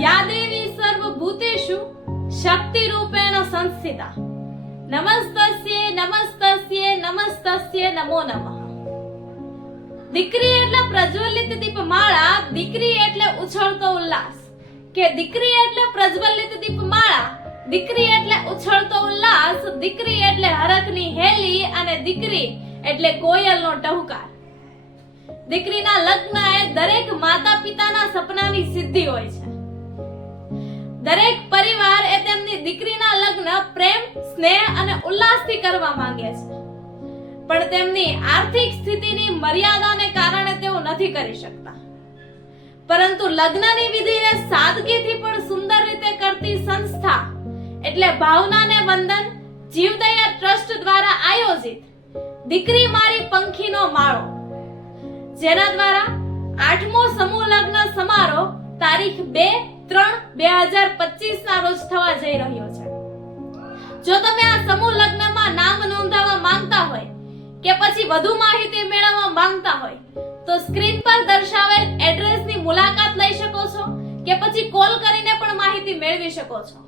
યા દેવી સર્વભૂતેષુ શક્તિ રૂપેણ સંસ્થિતા નમસ્તસ્યે નમસ્તસ્યે નમસ્તસ્યે નમો નમઃ। દીકરી એટલે પ્રજ્વલિત દીપમાળા, દીકરી એટલે ઉછળતો ઉલ્લાસ। કે દીકરી એટલે પ્રજ્વલિત દીપમાળા, દીકરી એટલે ઉછળતો ઉલ્લાસ, દીકરી એટલે હરખની હેલી અને દીકરી એટલે કોયલનો ટહુકાર। દીકરીના લગ્ન એ દરેક માતા પિતાના સપનાની સિદ્ધિ હોય છે। દરેક પરિવાર એ તેમની દીકરીના લગ્ન, પ્રેમ, સ્નેહ અને ઉલ્લાસથી કરવા માંગે છે. પણ તેમની આર્થિક સ્થિતિની મર્યાદાને કારણે તેઓ નથી કરી શકતા. પરંતુ લગ્નની વિધિને સાદગીથી પણ સુંદર રીતે કરતી સંસ્થા એટલે ભાવનાને વંદન, જીવદયા ટ્રસ્ટ દ્વારા આયોજિત દીકરી મારી પંખીનો માળો, જેના દ્વારા આઠમો સમૂહ લગ્ન સમારોહ તારીખ બે ત્રણ બે હજાર પચીસ ના રોજ થવા જઈ રહ્યો છે. જો તમે આ સમૂહ લગ્નમાં નામ નોંધાવવા માંગતા હોય કે પછી વધુ માહિતી મેળવવા માંગતા હોય, તો સ્ક્રીન પર દર્શાવેલ એડ્રેસની મુલાકાત લઈ શકો છો કે પછી કોલ કરીને પણ માહિતી મેળવી શકો છો.